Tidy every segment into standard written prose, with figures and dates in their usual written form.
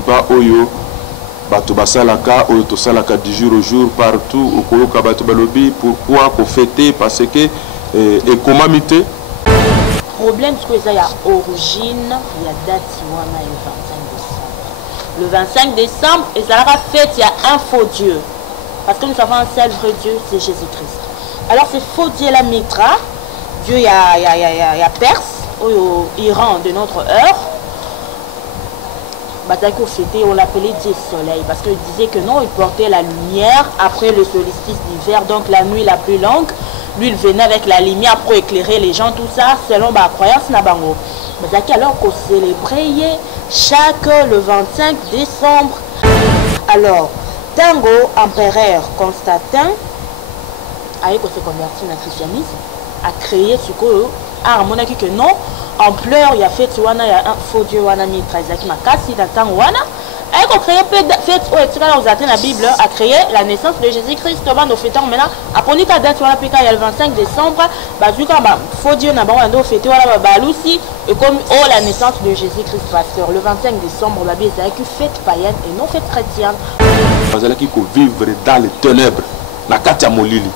débat oyo bato basalaka oyo tosalaka du jour au jour partout okoyoka bato balobi pourquoi ko fêter parce que ekomamite problème c'est que ça y a origine il y a date wana le 25 décembre et ça la fête il y a un faux Dieu parce que nous savons un seul vrai Dieu c'est Jésus-Christ. Alors c'est faux Dieu la Mitra Dieu il y a Perse au Iran de notre heure. On l'appelait Dieu Soleil parce qu'il disait que non, il portait la lumière après le solstice d'hiver, donc la nuit la plus longue. Lui, il venait avec la lumière pour éclairer les gens, tout ça, selon ma croyance. Alors qu'on célébrait chaque le 25 décembre. Alors, Tango, empereur Constantin, avec se converti dans le christianisme, a créé ce que, à mon avis que non, ampleur, il y a fait il y a un faux Dieu wana Mitra Isaki Makasi dans temps wana et qu'on crée fait la Bible a créé la naissance de Jésus-Christ devant nos fêtons maintenant après la date wana pika il y a le 25 décembre bazuka faux Dieu na bango ndo fêter wala balusi et comme la naissance de Jésus-Christ pasteur le 25 décembre la Bible c'est fête païenne et non fête chrétienne bazalaki ko vivre dans les ténèbres na kati ya molili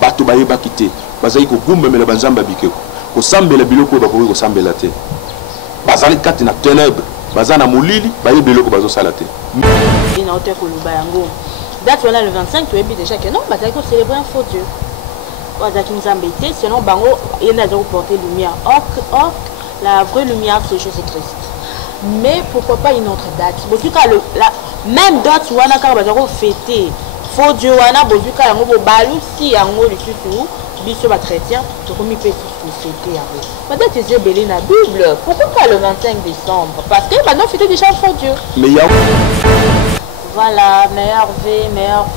bato bayeba kité bazali ko gumbemela banzamba bikeko kosambela biloko bakoki kosambela te bazali kati na ténèbre bazana molili baye biloko bazosala te ina ote koluba yango date wana le 25 tu es déjà que non bazali ko célébrer un faux Dieu bazaki nzambe te sinon bango yena zo porter lumière or la vraie lumière c'est Jésus-Christ mais pourquoi pas une autre date bozuka la même date wana ka bazako fêter faux Dieu wana bozuka yango bo balusi yango lisusu biso ba chrétien to komi pe fêter yango peut-être c'est belé na Bible pourquoi pas le 25 décembre parce que maintenant fêter déjà faux Dieu mais il y a voilà meilleure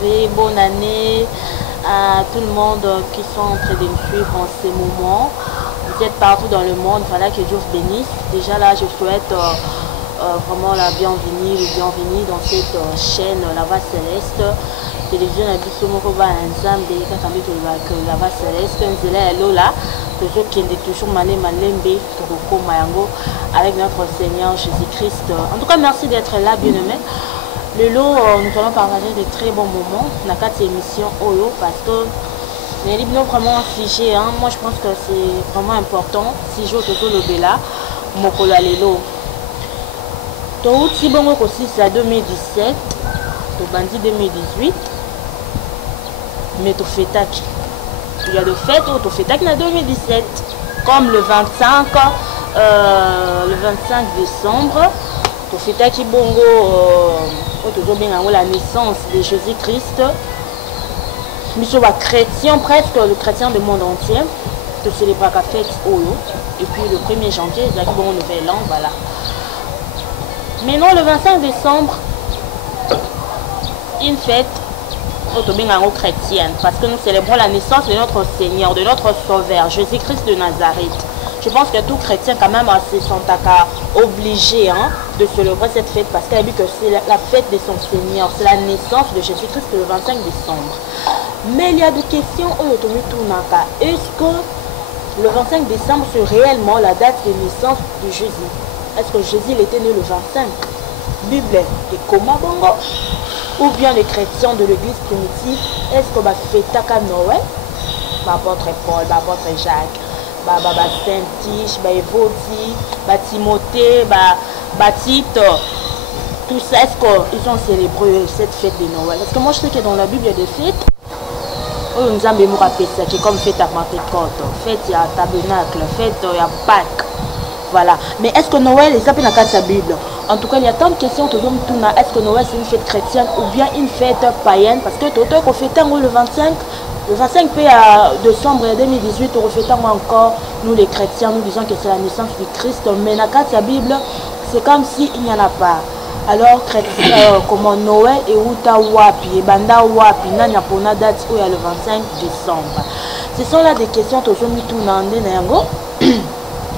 vie bonne année à tout le monde qui sont en train de nous suivre en ces moments vous êtes partout dans le monde voilà que Dieu vous bénisse déjà là je souhaite vraiment la bienvenue dans cette chaîne La Voix Céleste télévision na biso moko ba nzambe kaka mbi to la Voix Céleste nzela ya lola toujours kende toujours malembe to kokoma yango avec notre Seigneur Jésus-Christ. En tout cas merci d'être là bien-aimé. Le lot nous allons partager de très bons moments na kati émission Oyo parce que les livres vraiment figés hein. Moi je pense que c'est vraiment important si je to le bela mokolo lelo to uti bongo ko 6 à 2017 to bandi 2018 mais tu fais tac. Il y a de fêtes où tu fais tac en 2017 comme le 25 décembre tu fais tac bongo la naissance de Jésus-Christ nous sommes chrétiens presque le chrétien du monde entier tu célèbres la fête Oyo et puis le 1er janvier il y a bon nouvel an voilà mais non le 25 décembre une fête chrétienne parce que nous célébrons la naissance de notre Seigneur, de notre Sauveur, Jésus-Christ de Nazareth. Je pense que tout chrétien quand même se sont obligés hein, de célébrer cette fête parce qu'il a vu que c'est la fête de son Seigneur, c'est la naissance de Jésus-Christ le 25 décembre. Mais il y a des questions est-ce que le 25 décembre c'est réellement la date de naissance de Jésus? Est-ce que Jésus était né le 25? Bible et comment bongo? Ou bien les chrétiens de l'église primitive, est-ce que fête à Noël? L'apôtre Paul, l'apôtre Jacques, Saint-Tiche, Évodi, Timothée, Tite, tout ça, est-ce qu'ils ont célébré cette fête de Noël? Parce que moi je sais que dans la Bible il y a des fêtes, nous avons rappelé ça, qui est comme fête à Pentecôte, fête à Tabernacle, fête à Pâques. Voilà. Mais est-ce que Noël est appelé dans la Bible? En tout cas, il y a tant de questions. Est-ce que Noël c'est une fête chrétienne ou bien une fête païenne? Parce que tout qu'on fait le 25 décembre 2018, on refait encore, nous les chrétiens, nous disons que c'est la naissance du Christ. Mais dans la Bible, c'est comme s'il n'y en a pas. Alors, chrétien, comment Noël et Uta Wapi, et Banda Wapi, Nanya Pona date où il y a le 25 décembre. Ce sont là des questions que je me tourne.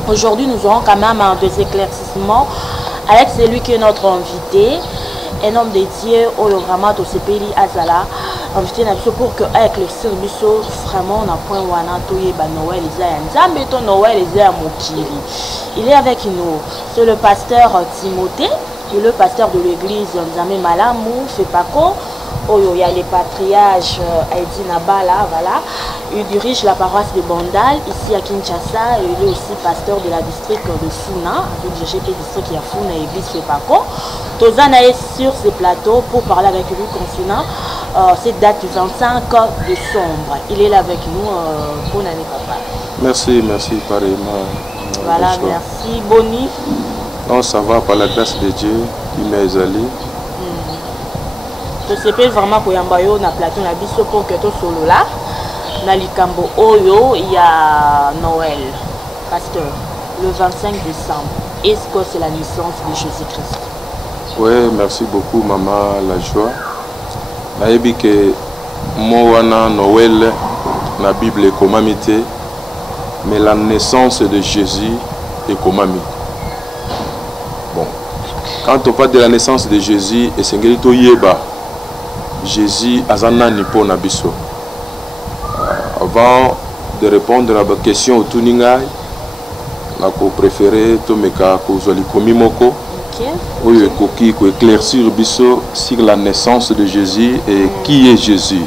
Aujourd'hui, nous aurons quand même des éclaircissements avec celui qui est notre invité, un homme dédié au programme de CPI Azala, invité pour que avec le service vraiment on a point wana toyeba Noël Noël. Il est avec nous. C'est le pasteur Timothée et le pasteur de l'église Nzambe Malamu Fepako. Il y a les patriarches Aïdi Nabala, voilà. Il dirige la paroisse de Bandal ici à Kinshasa. Et il est aussi pasteur de la district de Funa, avec le GP district de Funa et église Fepako. Tozana est sur ces plateaux pour parler avec lui concernant cette date du 25 décembre. Il est là avec nous. Bonne année, papa. Merci, merci, pareillement. Voilà, merci. Boni. Non, ça va, par la grâce de Dieu, il m'a exalé. Je sais vraiment que Yambayo na plateau na biso pour que to solo là na likambo oyo il y a Noël pasteur le 25 décembre. Est-ce que c'est la naissance de Jésus-Christ? Oui, merci beaucoup maman la joie. Nayebi que moana Noël na Bible est comamité mais la naissance de Jésus est comamité. Bon, quand on parle de la naissance de Jésus et sengeli to yeba Jésus azana nipo na biso. Avant de répondre à la question autour ningai, na ko préféré to meka ko zoli komi moko. Oui, koki ko éclaircir biso sur la naissance de Jésus et qui est Jésus.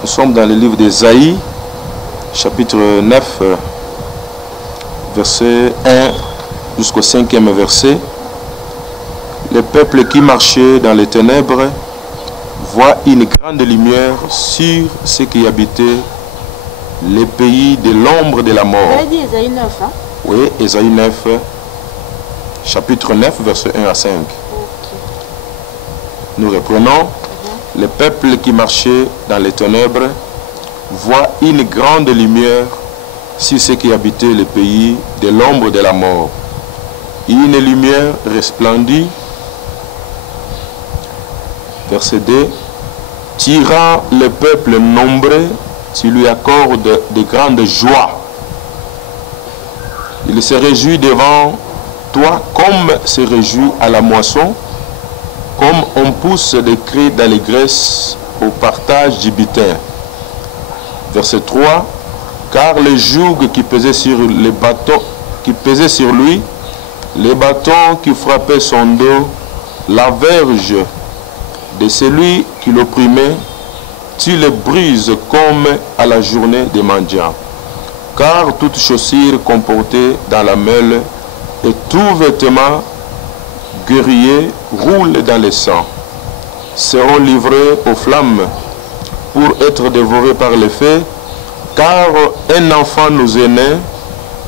Nous sommes dans le livre d'Ésaïe, chapitre 9, verset 1 jusqu'au 5e verset. Le peuple qui marchait dans les ténèbres voit une grande lumière sur ceux qui habitaient les pays de l'ombre de la mort. Vous avez dit Ésaïe 9, hein? Oui, Ésaïe 9, chapitre 9, verset 1 à 5. Okay. Nous reprenons. Le peuple qui marchait dans les ténèbres voit une grande lumière sur ceux qui habitaient les pays de l'ombre de la mort. Une lumière resplendit. Verset 2. Tirant le peuple nombreux, tu lui accordes de grandes joies. Il se réjouit devant toi comme se réjouit à la moisson, comme on pousse des cris d'allégresse au partage du butin. Verset 3. Car le joug qui pesait sur les bâtons, qui pesait sur lui, les bâtons qui frappaient son dos, la verge de celui qui l'opprimait, tu le brises comme à la journée des mendiants. Car toute chaussure comportée dans la meule et tout vêtement guerrier roule dans le sang, seront livrés aux flammes pour être dévorés par le feu, car un enfant nous est né,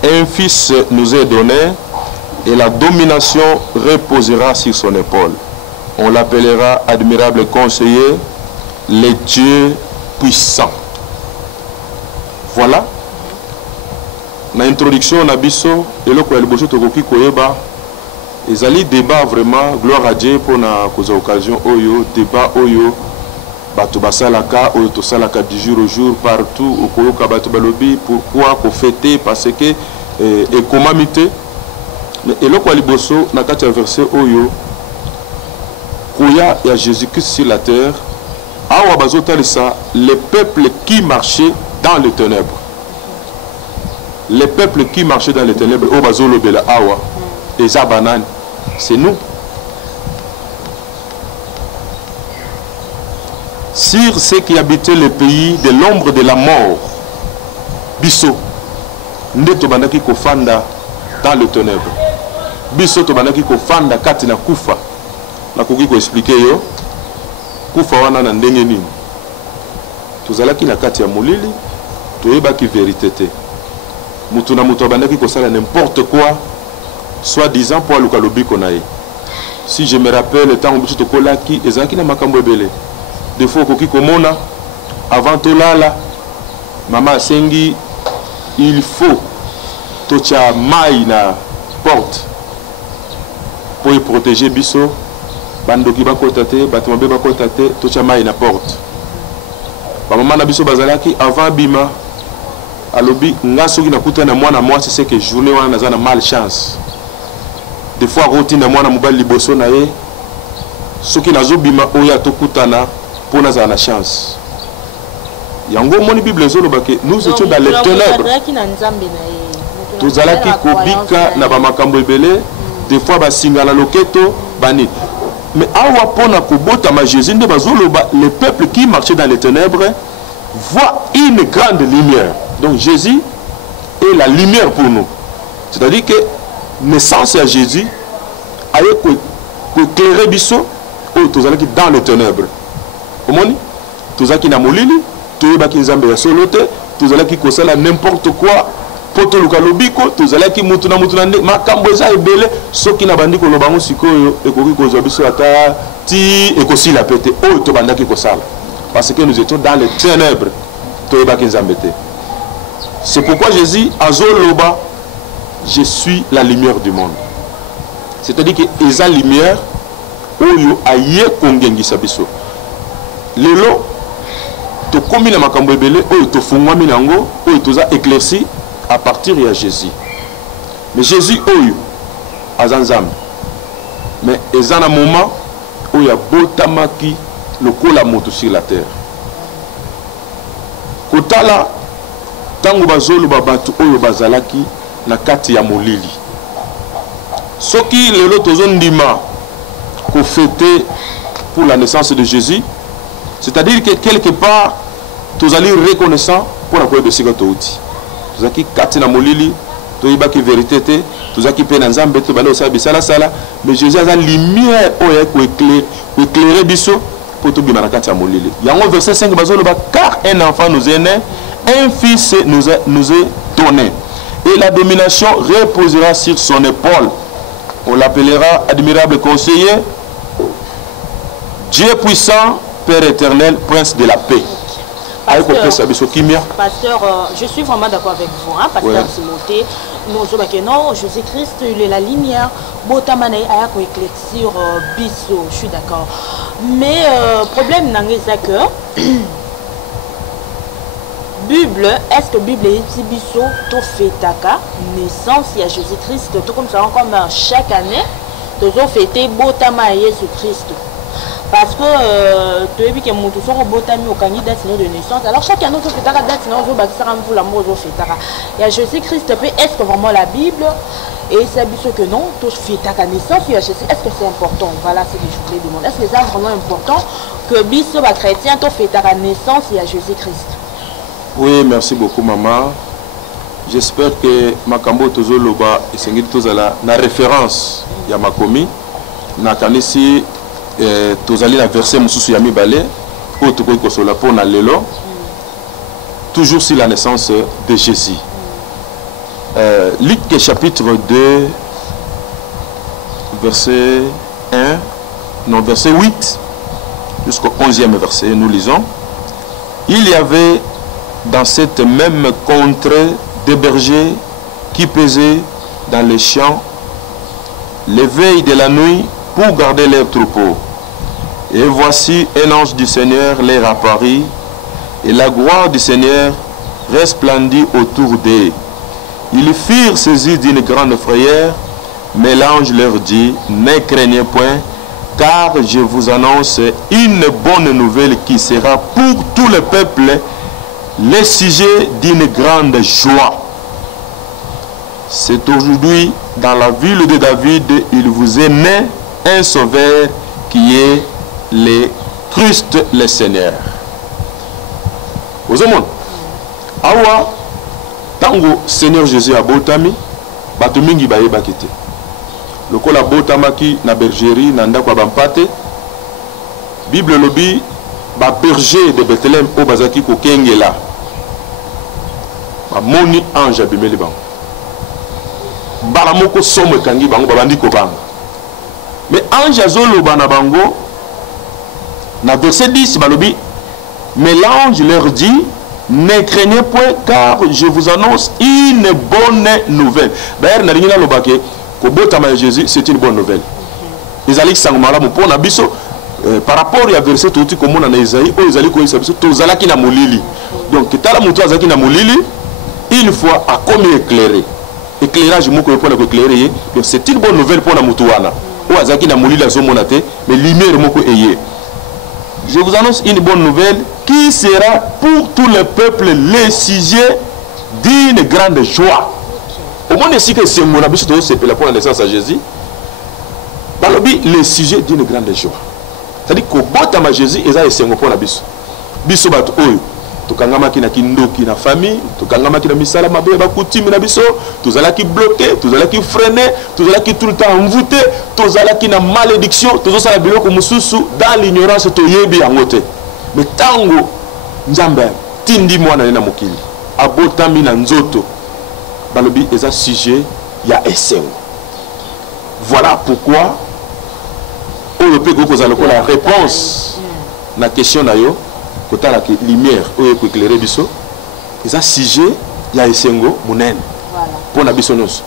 un fils nous est donné, et la domination reposera sur son épaule. On l'appellera admirable conseiller, le Dieu puissant. Voilà. Na introduction na biso eloko ya liboso tokoki koyeba ezali débat vraiment gloire à Dieu pour na cause occasion oyo débat oyo bato basalaka oyo tosalaka du jour au jour partout okoyoka bato balobi pourquoi ko fêter parce que ekomamité mais eloko ya liboso na kati ya verset oyo koya ya Jésus-Christ sur la terre awa bazotalisa le peuple qui marchait dans les ténèbres. Les peuples qui marchaient dans les ténèbres, au bazolo bela awa, et zabanan, c'est nous. Sur ceux qui habitaient le pays de l'ombre de la mort, biso, ndeto bandaki kofanda dans les ténèbres. Biso to bandaki kofanda kati na kufa. Na koki ko expliquer yo, kufa wana na ndenge nini. Tozalaki na kati ya molili, toyebaki vérité te. Mutu na mutu abandaki kosala n'importe quoi, soi-disant pour aluka lobiko na ye. Si je me rappelle le temps où biso tokolaki ezalaki na makambo ebele. Des fois koki komona avant tolala mama asengi il faut tocha mai na porte pour y protéger biso bandoki bakota te bato mabe bakota te tocha mai na porte. Ba mama na biso bazalaki avant bima alobi nga soki nakuta na mwana mwasi c'est que journée wana naza na malchance. Des fois roti na mwana mobali liboso na ye soki nazobima oya tokutana pour naza na chance. Yango moni Bible ezoloba ke nous étions dans les ténèbres. Tozalaki kobika na ba makambo ebele des fois basingana loketo bani. Mais awa pona kobota ma Jésus nde bazoloba le peuple qui marchait dans les ténèbres voit une grande lumière. Donc Jésus est la lumière pour nous. C'est-à-dire que naissance à Jésus a éclairé biso ou tozalaki dans les ténèbres. Comment tozalaki na molili, toyebaki nzambe ya solote, tozalaki kosala n'importe quoi. Poto luka lobiko tozalaki mutu na makambo eza ebele soki na bandi koloba ngo sikoyo ekoki kozwa biso ata ti ekosila pete oyo tobandaki kosala parce que nous étions dans les ténèbres toyebaki nzambe te. C'est pourquoi Jésus azoloba je suis la lumière du monde. C'est-à-dire que eza lumière oyo aye kongengisa biso lelo tokomi na makambo ebele oyo tofungwami nango oyo toza éclairci à partir de Jésus. Mais Jésus oyo azanzam. Mais ezan un moment où il y a botamaki le kola moto sur la terre. Kotala tango bazolo babatu oyo bazalaki na kati ya molili. Soki lelo tozondima ko fêter pour la naissance de Jésus, c'est-à-dire que quelque part tozali reconnaissant pour la de Sigotouti. Tozaki kati na molili toyibaki vérité te tozaki pe na nzambe to balo sa bisala sala mais Jésus a la lumière oyo ko éclairer biso pour to bima na kati ya molili. Yango verset 5 bazolo ba car un enfant nous est né, un fils nous est donné et la domination reposera sur son épaule. On l'appellera admirable conseiller, Dieu puissant, Père éternel, prince de la paix. Pasteur, je suis vraiment d'accord avec vous, hein, Pasteur Timothée. Non, Jésus-Christ, il est la lumière. Éclaircir biso, je suis d'accord. Mais problème c'est que Bible, est-ce que Bible est biso to fêtaka naissance à Jésus-Christ, tout comme ça comme chaque année, nous fêter botama Jésus-Christ. Parce que tu as vu que mon tout sort au botami au candidat de naissance. Alors chaque année on fait ta date sinon on va faire un peu l'amour au fait. Il y a Jésus-Christ. Est-ce que vraiment la Bible et c'est bien que non tout fait ta naissance il y a Jésus. Est-ce que c'est important? Voilà ce que je voulais demander. Est-ce que c'est vraiment important que biso ba chrétien tout fait ta naissance il y a Jésus-Christ? Oui, merci beaucoup maman. J'espère que makambo tozoloba et sengi tozala na référence ya makomi na kanisi tozali na verset mususu ya mibale o tokoki kosola pona lelo toujours sur la naissance de Jésus. Luc chapitre 2 verset 1 non verset 8 jusqu'au 11e verset nous lisons. Il y avait dans cette même contrée des bergers qui pesaient dans les champs l'éveil de la nuit pour garder leurs troupeaux. Et voici un ange du Seigneur leur apparut, et la gloire du Seigneur resplendit autour d'eux. Ils furent saisis d'une grande frayeur, mais l'ange leur dit, ne craignez point, car je vous annonce une bonne nouvelle qui sera pour tout le peuple le sujet d'une grande joie. C'est aujourd'hui dans la ville de David, il vous est né un sauveur qui est le Christ le Seigneur. Vous savez, awa tango Seigneur Jésus a botami, bato mingi baye bakite. Lokola botamaki na bergerie na ndako bampate. Bible lobi ba berger de Bethléem o bazaki ko kengela. Ba moni ange abimeli bango. Bala moko somo kangi bango babandi ko banga. Mais ange azoloba na bango na verset 10 balobi mais l'ange leur dit ne craignez point car je vous annonce une bonne nouvelle. D'ailleurs na ringina lobake ko botama Jésus c'est une bonne nouvelle. Ezali sangmala mo pona biso par rapport à verset tout comme on a Isaïe o ezali ko isa biso tozalaki na molili. Donc tala mutu azaki na molili une fois a comme éclairé. Éclairage moko pour éclairer donc c'est une bonne nouvelle pour la mutu wana. O azaki na molili azomonate mais lumière moko eye. Je vous annonce une bonne nouvelle qui sera pour tout le peuple le sujet d'une grande joie. Au moins ici que c'est mon habitude de se pour la naissance à Jésus. balobi le sujet d'une grande joie. C'est-à-dire que botama Jésus eza esengo pona biso. Biso bato oyo tokangamaki na kindoki na famille, tokangamaki na misala mabe ba coutume na biso, tozalaki bloqué, tozalaki freiné, tozalaki tout le temps envoûté, tozalaki na malédiction, tozosala biloko mususu dans l'ignorance toyebi yango te. Mais tango Nzambe tindi mwana na mokili abotami na nzoto balobi eza sujet ya esengo. Voilà pourquoi oyo pe kokozala la réponse na question na yo kotala ki lumière oyo ko éclairer biso eza sujet ya esengo munene pona biso nyonso.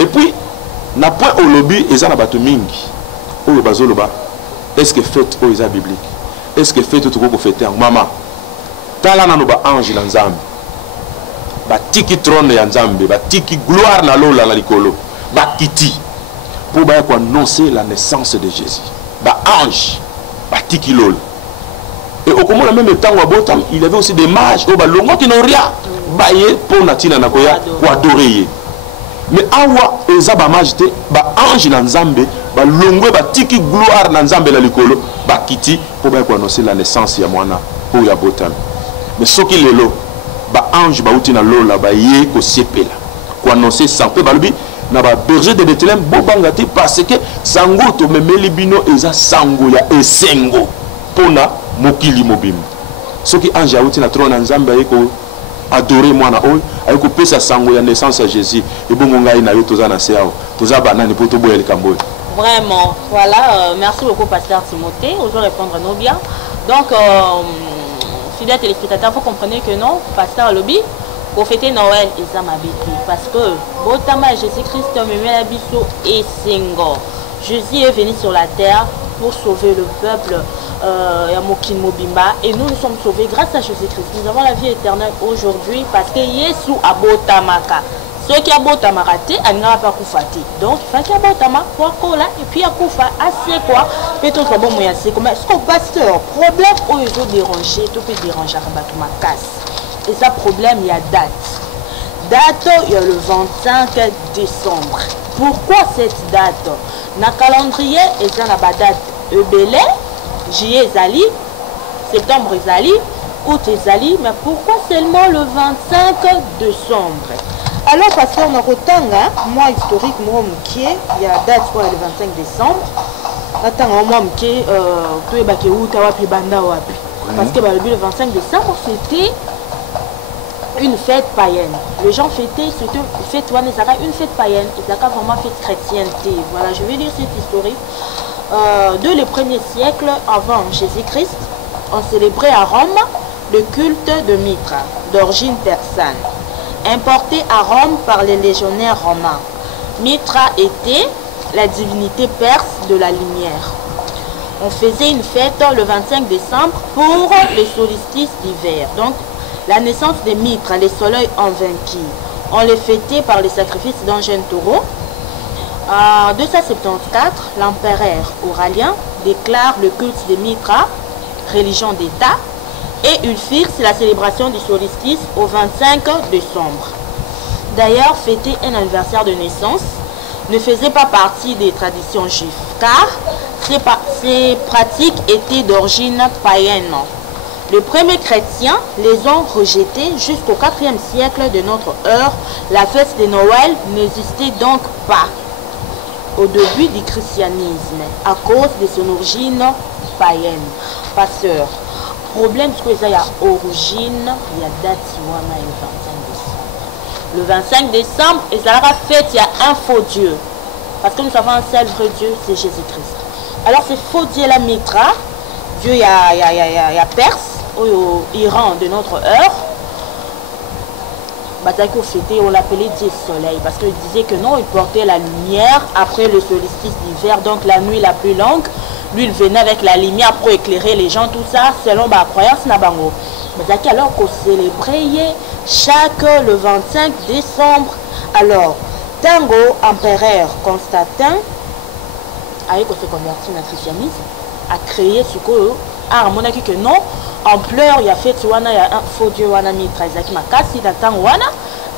Et puis na point au lobby eza na bato mingi oyo bazoloba est-ce que fête oyo eza biblique, est-ce que fête to ko fêter en mama tala na no ba ange na Nzambe batiki trône ya Nzambe batiki gloire na lola na likolo bakiti pour annoncer la naissance de Jésus. Bah ange, bah tiki lol. Et au moment même temps il y avait aussi des mages au balongo qui n'ont rien. Bah pour natina nakoya pour adorer. Mais awa ezaba mage bah ange na Nzambe bah longo bah tiki gloire na Nzambe la likolo bah kiti pour annoncer la naissance ya mwana pour ya botam. Mais ce qui est là bah ange bah utina lola bah yé ko sepela pour annoncer sans peu balubi na ba berger de Bethléem bobangati parce que sango to memeli bino eza sango ya esengo pona mokili mobimba soki ange auti na trône Nzambe ayeko adorer mwana oyo ayeko pesa sango ya naissance ya Jésus et bongo ngai na yo toza na seao toza banani poto boyeli kamboy. Vraiment, voilà, merci beaucoup Pasteur Timothée, aujourd'hui répondre à nos biens. Donc fidèles téléspectateurs, vous comprenez que non, Pasteur Lobby pour fêter Noël et ça m'habite parce que Botama Jésus-Christ me biso et Sengo. Jésus est venu sur la terre pour sauver le peuple Yamokin Mobimba et nous sommes sauvés grâce à Jésus-Christ. Nous avons la vie éternelle aujourd'hui parce que Yesu a Botamaka. Ceux qui a Botamaka te n'a pas koufati. Donc il faut qu'il y a Botama pour cola et puis à koufa assez quoi. Peut-être bon moyen c'est comme est-ce que pasteur problème où ils ont dérangé, tout peut déranger à ma casse. Et ça problème, il y a date. Date, il y a le 25 décembre. Pourquoi cette date? Dans le calendrier, il y a la date Ebele, juillet Zali, septembre Zali, août Zali, mais pourquoi seulement le 25 décembre? Alors, pasteur Nakotanga, moi historique, moi qui il y a date pour le 25 décembre. Attends, moi qui tout est baké ou tawapi banda wapi. Parce que le 25 décembre, c'était une fête païenne. Les gens fêtaient, c'était une fête païenne, et ça vraiment fête chrétienté. Voilà, je vais lire cette historique. De les premiers siècles avant Jésus-Christ, on célébrait à Rome le culte de Mithra, d'origine persane, importé à Rome par les légionnaires romains. Mithra était la divinité perse de la lumière. On faisait une fête le 25 décembre pour les solstices d'hiver. Donc, la naissance de Mithra, les soleils ont vaincu. On les fêtait par les sacrifices d'un jeune taureau. En 274, l'empereur Aurélien déclare le culte de Mithra, religion d'État, et il fixe la célébration du solstice au 25 décembre. D'ailleurs, fêter un anniversaire de naissance ne faisait pas partie des traditions juives, car ces pratiques étaient d'origine païenne. Les premiers chrétiens les ont rejetés jusqu'au 4e siècle de notre ère. La fête de Noël n'existait donc pas au début du christianisme à cause de son origine païenne. Pasteur, problème c'est qu'il y a origine, il y a date le 25 décembre. Et ça la fête, il y a un faux Dieu. Parce que nous savons un seul vrai Dieu, c'est Jésus-Christ. Alors ce faux Dieu la Mithra, Dieu il y a Perse, au Iran de notre heure, on l'appelait Dieu Soleil parce qu'il disait que non, il portait la lumière après le solstice d'hiver, donc la nuit la plus longue. Lui, il venait avec la lumière pour éclairer les gens, tout ça, selon ma croyance. Alors qu'on célébrait chaque le 25 décembre. Alors, Tango, empereur Constantin, a se converti dans le christianisme, a créé ce que a monaki que non, en pleurs, il y a fait il y a un faux Dieu wana Mithra, il y a makasi dans temps wana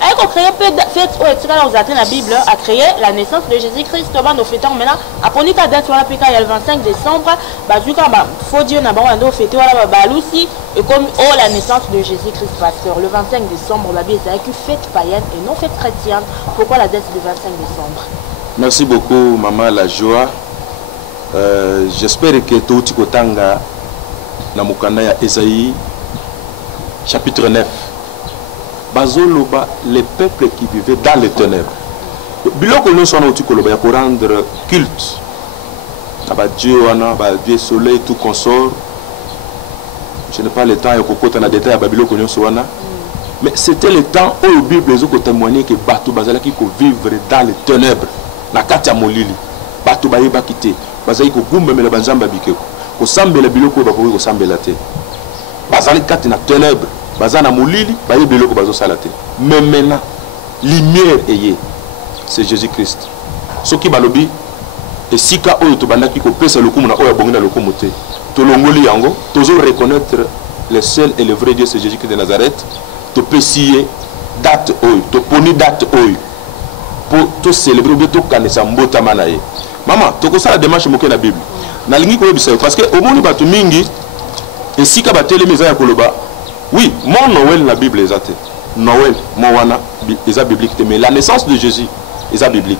Elle a créé fête où est la Bible a créé la naissance de Jésus-Christ. On va nous fêter maintenant. Après nous date on a il y a le 25 décembre. Bazuka faut dire na bango ndo fêter wala balusi et comme oh la naissance de Jésus-Christ pasteur le 25 décembre la Bible c'est une fête païenne et non fête chrétienne. Pourquoi la date du 25 décembre? Merci beaucoup maman la joie. J'espère que tout tikotanga na mukanda ya Esaïe chapitre 9. Bazoloba, les peuples qui vivaient dans les ténèbres. Biloko nous sommes au Koloba pour rendre culte. Dieu, Dieu soleil, tout consort. Je n'ai pas le temps de cocoter dans détail à Babylone. Mais c'était le temps où la Bible les autres témoignaient que Batou Bazala qui vivre dans les ténèbres. Na katia molili. Batou Baïba quitté. Bazali ko gumbe me le banzamba bikeko. Ko sambe le biloko ba ko sambe la te. Bazali kati na ténèbres. Bazana molili, baye biloko bazo salate. Mais maintenant, lumière est c'est Jésus-Christ. Ce qui balobi et sika oyo to bandaki ko pesa lokumu na oyo bongina lokumu te. To longoli yango, tozo reconnaître le seul et le vrai Dieu c'est Jésus-Christ de Nazareth. To pesier date oyo, to poni date oyo. Pour to célébrer bien to kanisa mbota manaye. Maman, to ko sala démarche moke na Bible. Na lingi ko yebisa parce que au moni batu mingi et sika batele meza ya koloba. Oui, mon Noël la Bible est athée. Noël, mon wana est biblique. Mais la naissance de Jésus est biblique.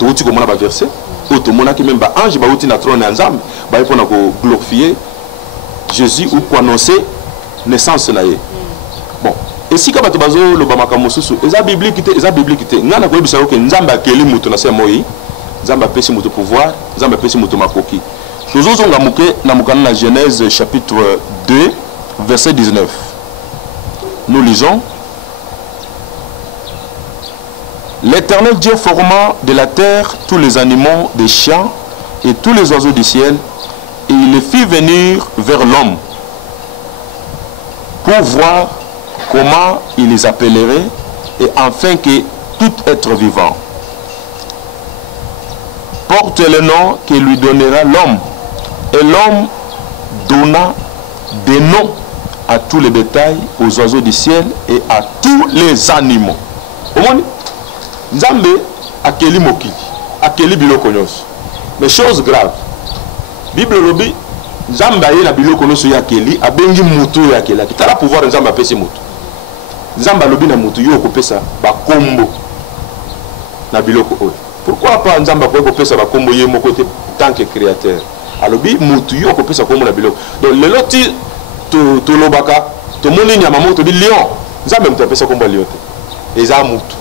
Tu vois comment on a versé? Ou tu vois que même ange va outil na trône ensemble, va pour glorifier Jésus ou pour annoncer naissance naïe. Bon, et si quand tu bazo le bamakamosusu, est biblique, est biblique. Ngana ko bisa que nzamba keli mutu na se moyi, nzamba pesi mutu pouvoir, nzamba pesi mutu makoki. Nous osons na mukana na Genèse chapitre 2 verset 19. Nous lisons: L'Éternel Dieu forma de la terre tous les animaux des champs et tous les oiseaux du ciel, et il les fit venir vers l'homme pour voir comment il les appellerait, et afin que tout être vivant porte le nom que lui donnera l'homme. Et l'homme donna des noms à tous les bétails, aux oiseaux du ciel et à tous les animaux. Nzambe akeli mokili, akeli biloko nyonso. Mais chose grave, Bible lobi Nzambe ayela biloko nyonso ya akeli, abengi mutu ya akeli. Kitala pouvoir Nzambe apesi mutu. Nzambe lobi na mutu yo kopesa ba kombo na biloko oyo. Pourquoi pas Nzambe ko kopesa ba kombo ye moko te tant que créateur. Alobi mutu yo kopesa kombo na biloko. Donc le loti to lobaka to moni nyama moto di lion. Nzambe mtapesa kombo lion te. Eza mutu.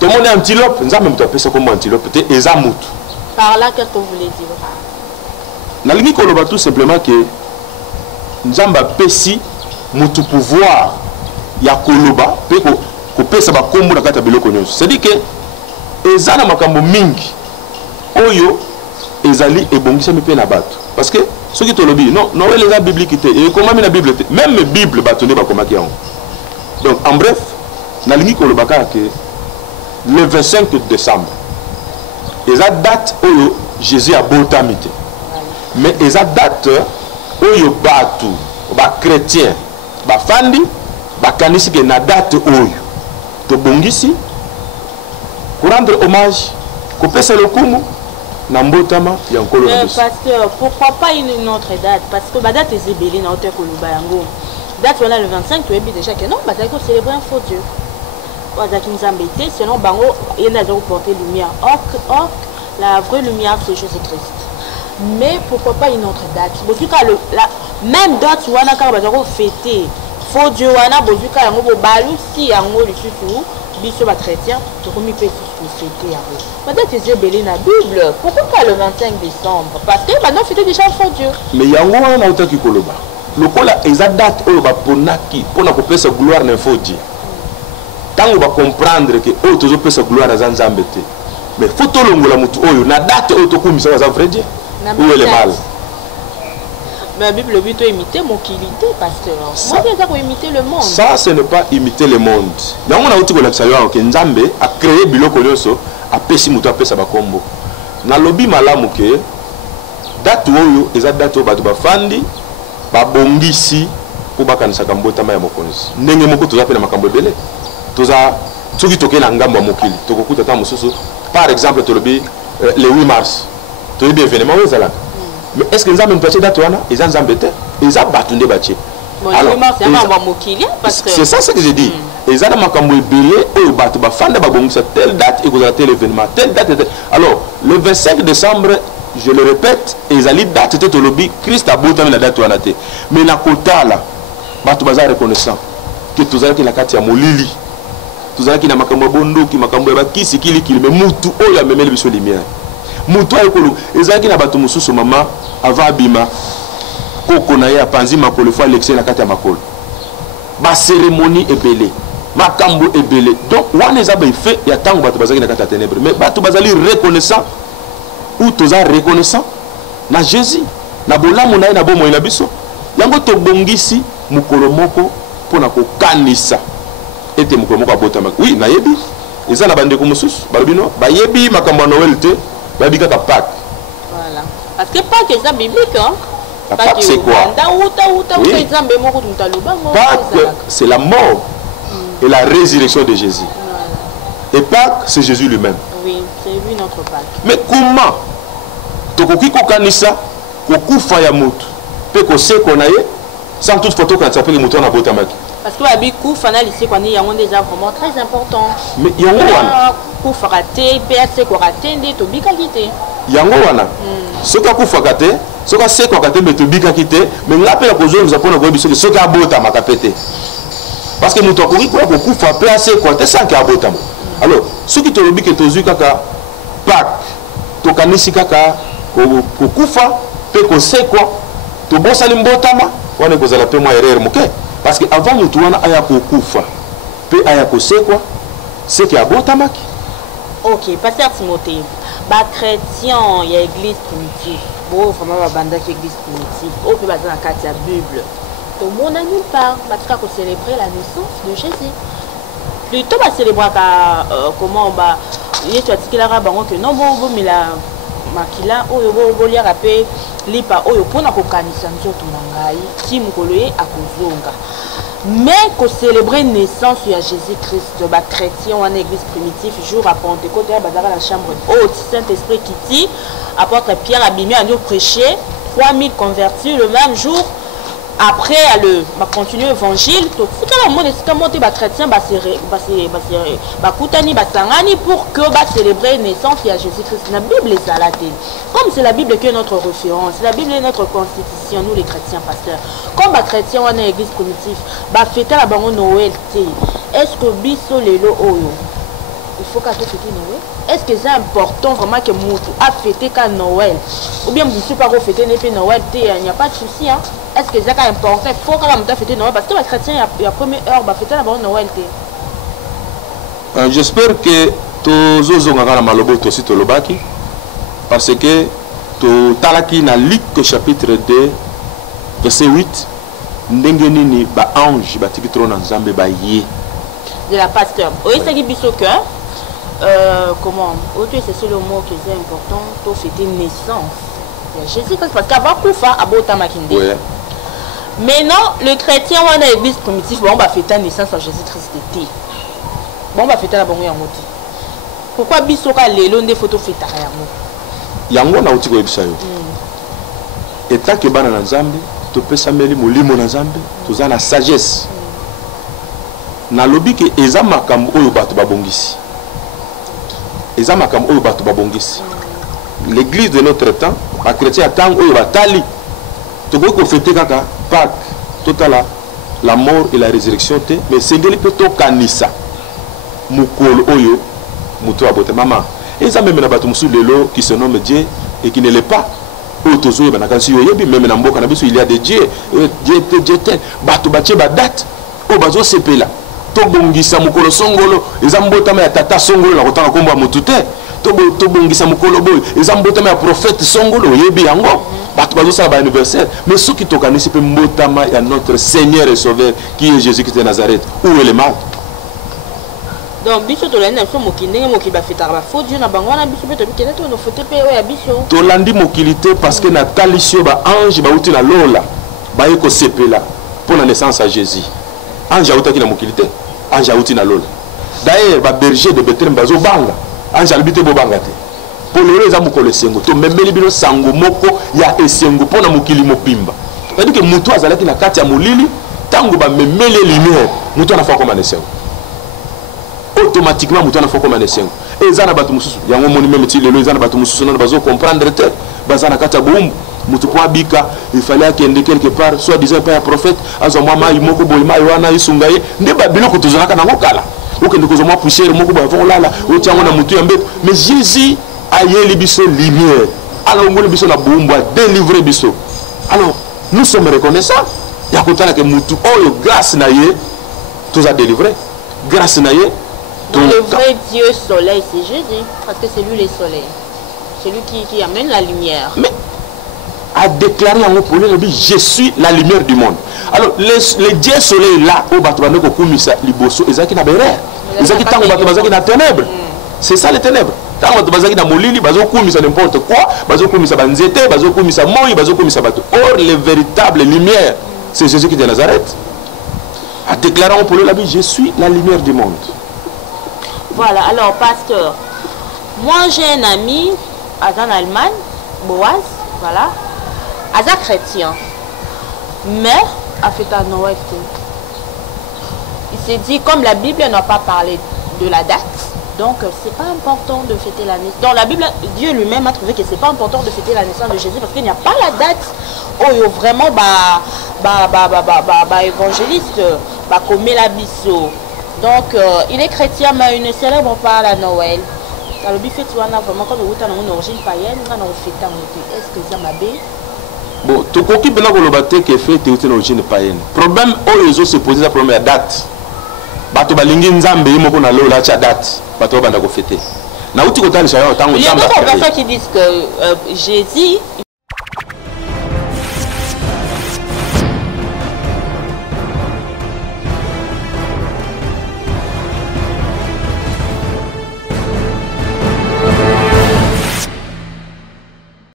To moni antilope, Nzambe mtapesa kombo antilope te, eza mutu. Par là qu'est-ce que vous voulez dire? Nalingi koloba tout simplement que Nzambe pesi mutu pouvoir ya koloba pe ko pesa ba kombo na kata biloko nyonso. C'est-à-dire que eza na makambo mingi oyo ezali ebongisa mpe na bato. Parce que ce qui te le dit, non, Noël est la biblique et comment la Bible même la Bible batonné ba komaki yango. Donc en bref, nalingi kolobaka que le 25 décembre, eza date oyo Jésus a botamité. Mais eza date oyo batu ba chrétien ba fandi ba kanisi ke na date oyo to bongisi ko rendre hommage ko pesa lokumu na mbotama ya nkolo na biso. Pasteur, pourquoi pas une autre date? Parce que la date est zébélée na hôtel Koloba yango. Date voilà le 25, tu as dit déjà que non, bah ça célébrer un faux Dieu. Voilà qui nous embêtait, sinon bango il a porter lumière. Or la vraie lumière c'est Jésus-Christ. Mais pourquoi pas une autre date? Bozuka la même date wana ka ba fêter faux Dieu wana bozuka yango bo balusi yango lisusu biso ba chrétien to komi pe fêter yango. Peut-être c'est belé na Bible. Pourquoi pas le 25 décembre? Parce que maintenant fêter déjà faux Dieu. Mais yango wana utaki koloba. Lokola eza date oyo ba ponaki pona ko pesa gloire na faux Dieu. Tango ba comprendre que oyo tozo pesa gloire za Nzambe te. Mais faut to longola mutu oyo na date oyo to kumisa za vrai Dieu. Où est le mal? Mais la Bible veut imiter mon qualité, pasteur. Moi, je veux imiter le monde. Ça, ce n'est pas imiter le monde. Donc, on a aussi que Nzambe a créé biloko nyonso, a pesi mutu a pesa bakombo. Na lobi malamu ke date oyo eza date oyo bato bafandi babongisi po bakanisa kambotama ya mokonzi. Ndenge moko toza pe na makambo ebele. toza soki toke na ngambo mokili tokokuta ta mosusu par exemple tolobi le 8 mars toyebi événement oyo ezalaka mais est ce que nzambe mpatie date wana eza nzambe te eza bato nde batie c'est ça ce que je dis eza na makambo ebele oyo bato bafanda babongisa telle date ekozala tel événement telle date alors le 25 décembre je le répète ezali date te tolobi Christ abotami na date wana te mais na kotala bato baza reconnaissant que tozalaki na kati ya molili tozalaki na makambo ya bondoki makambo ya bakisi kilikili mais mutu oyo amemeli biso lumière mutu ayekolo ezalaki na bato mosusu mama avant abima koko na ye apanzi makolo fois alexé na kati ya makolo bacérémonie ebele makambo ebele donc wana eza baefe ya ntango bato bazalaki na kati ya ténèbre mais bato bazali reconnaissant ou toza reconnaissant na Jésus na bolamu na ye na bomoi na biso yango tobongisi mokolo moko mpona kokanisa ete mokolo moko abotamaki oui nayebi eza na bandeko mosusu balobi no bayebi makambo ya Noël te bayebi kaka Pâques. Voilà parce que Pâques eza biblique hein. Pâques c'est quoi? Oui. Pâques c'est la mort et la résurrection de Jésus. Voilà. Et Pâques c'est Jésus lui-même. Oui, c'est lui notre Pâques. Mais comment tokoki kokanisa kokufa ya mutu pe koseko na ye sans toute photo quand ça peut mutu na botamaki. Parce que abi kufa na lycée kwani yango déjà vraiment très important. Mais yango wana kufa raté PAC ko raté ndi to bika kité. Yango wana soka kufa kate soka seko kate mais to bika kité mais ngape la kozo nous apona ko biso que soka abota makapete. Parce que mutu akori ko kufa PAC ko te sans que abota. Alors ce qui te lobi que tozu kaka Pâques to kanisi kaka ko kufa pe ko seko to bosali mbotama wana ko zala pe mo erreur moke. Parce que avant nous tourna aya ko kufa pe aya ko sekwa c'est qui abotamaki. OK, pasteur Timothée, ba chrétien il y a église primitive. Bon vraiment ba banda qui église primitive. Au peut baser dans la Bible. Tout le monde a nulle part parce qu'on célébrer la naissance de Jésus. Plutôt ba célébrer comment ba yesu atikela bango que non bon mais la makila oyo bo lia rapé lipa oyo pona ko kanisa nzoto nangai ti mukolo ye akozonga mais ko célébrer naissance ya Jésus-Christ ba chrétien en église primitive jour à Pentecôte ya bazara la chambre haute Saint-Esprit qui dit apôtre Pierre abimi a nous prêcher 3000 convertis le même jour. Après le continuer l'évangile tout le monde est comme ba chrétien ba kutani ba sangani pour que ba célébrer naissance de Jésus-Christ. La Bible est à comme c'est la Bible qui est notre référence, la Bible est notre constitution nous les chrétiens pasteurs. Comme ba chrétien on est église primitive, ba fêter la bango Noël té. Est-ce que biso lelo oyo il faut qu'à tout fêter Noël? Est-ce que c'est important vraiment que mutu a fêté qu'à Noël? Ou bien vous ne pas fêter Noël té, il n'y a pas de souci hein. Est-ce que c'est important? Il faut quand même fêter Noël parce que les chrétiens, il y a première heure, bah fêter la bonne Noël. J'espère que tous les gens ont malobo aussi to lobaki parce que to talaki na Luc chapitre 2 verset 8 ndenge nini ba ange ba tikitro na Nzambe ba yé de la pasteur. Oui, c'est qui biso que comment autre c'est le mot qui est important, to fêter naissance. Jésus-Christ parce qu'avant kufa abota makinde. Ouais. Maintenant, le chrétien on a l'église primitive, bon, on va fêter la naissance de Jésus-Christ d'été. Bon, on va fêter la bonne yangote. Pourquoi bisoka lelo des photos fêter yango? Yango na uti ko ebisa yo. Et tant que bana na Nzambe, to pesa meli molimo na Nzambe, toza na sagesse. Na lobi ke eza makambo oyo bato babongisi. Eza makambo oyo bato babongisi. L'église de notre temps, les chrétiens attendent oyo batali. Tu peux qu'on fête kaka Pâques, totala la mort et la résurrection te, mais c'est ngeli peut kanisa. Mukolo oyo muto abote mama. Et ça même na bato musu lelo qui se nomme Dieu et qui ne l'est pas. Oyo tozo ba nakansi yo yebi même na mboka na biso il y a des dieux, Dieu tel bato batie ba date o bazo sepela. To bongisa mukolo songolo, eza mbotama ya tata songolo na kotanga komba mutu te. To bongisa mukolo boy, eza mbotama ya prophète songolo yebi yango. Bato bazo sa ba anniversaire, mais ceux qui tokanisi pe mbotama ya notre Seigneur et Sauveur qui est Jésus-Christ de Nazareth. Où est le mal? Donc biso to landi so mokindenge mokiba fetara ba faux Dieu na bango na biso pe to bikene to no fote pe o ya biso. To landi mokilité parce que na talisio ba ange ba uti na lola ba yeko sepela pour la naissance à Jésus. Ange auta ki na mokilité, ange auti na lola. D'ailleurs, ba berger de Bethlehem bazo banga. Anja libité bo banga te. Pour le reza mukolo sengo to memeli bino sango moko ya esengo pona mokili mopimba. C'est-à-dire que mutu azalaki na kati ya molili tango ba memeli lumière, mutu na fa comme esengo. Automatiquement mutu na fa comme esengo. Et zana batu mususu yango moni même ti lelo zana batu mususu na bazo comprendre te. Bazana kati ya boum mutu po abika, il fallait qu'il ende quelque part soit disant pas un prophète, azo moi mai moko boy mai wana isungaye, nde ba biloko tozana na ngokala. Okende ko zo moi pousser moko ba vont là o tiango na mutu yambe. Mais Jésus a yeli biso lumière. Alors on biso na boumbo délivrer biso. Alors nous sommes reconnaissants. Il y a que mutu oh grâce na ye tous a délivré. Grâce na ye. Le vrai Dieu soleil c'est Jésus parce que c'est lui le soleil. C'est lui qui amène la lumière. Mais a déclaré en pour lui je suis la lumière du monde. Alors le Dieu soleil là au batouane ko kumisa liboso ezaki na berère. Ezaki tango batouazaki na ténèbres. C'est ça les ténèbres. Tango batouazaki na molili bazo kumisa n'importe quoi, bazo kumisa banzete, bazo kumisa moi, bazo kumisa bato. Or les véritables lumières, c'est Jésus qui est de Nazareth. A déclaré en pour lui je suis la lumière du monde. Voilà, alors pasteur, moi j'ai un ami en Allemagne, Boaz, voilà, Aza chrétien, mais a fait un Noël. Il s'est dit, comme la Bible n'a pas parlé de la date, donc c'est pas important de fêter la naissance. Dans la Bible, Dieu lui-même a trouvé que c'est pas important de fêter la naissance de Jésus parce qu'il n'y a pas la date. Oh, yo, vraiment, évangéliste, comme la biso. Donc, il est chrétien, mais il ne célèbre pas la Noël. Alors, il fait vraiment comme une origine païenne, on a fait est-ce que ça m'a bé? Bon, tout ce qui est fait que fait une origine païenne. Problème, ils ont se posé la première date. Bato balingi nzambe yimo na lola cha date. Bato banda ko fêter. Na uti ko tali shayo tango nzambe. Il y a d'autres personnes qui disent que Jésus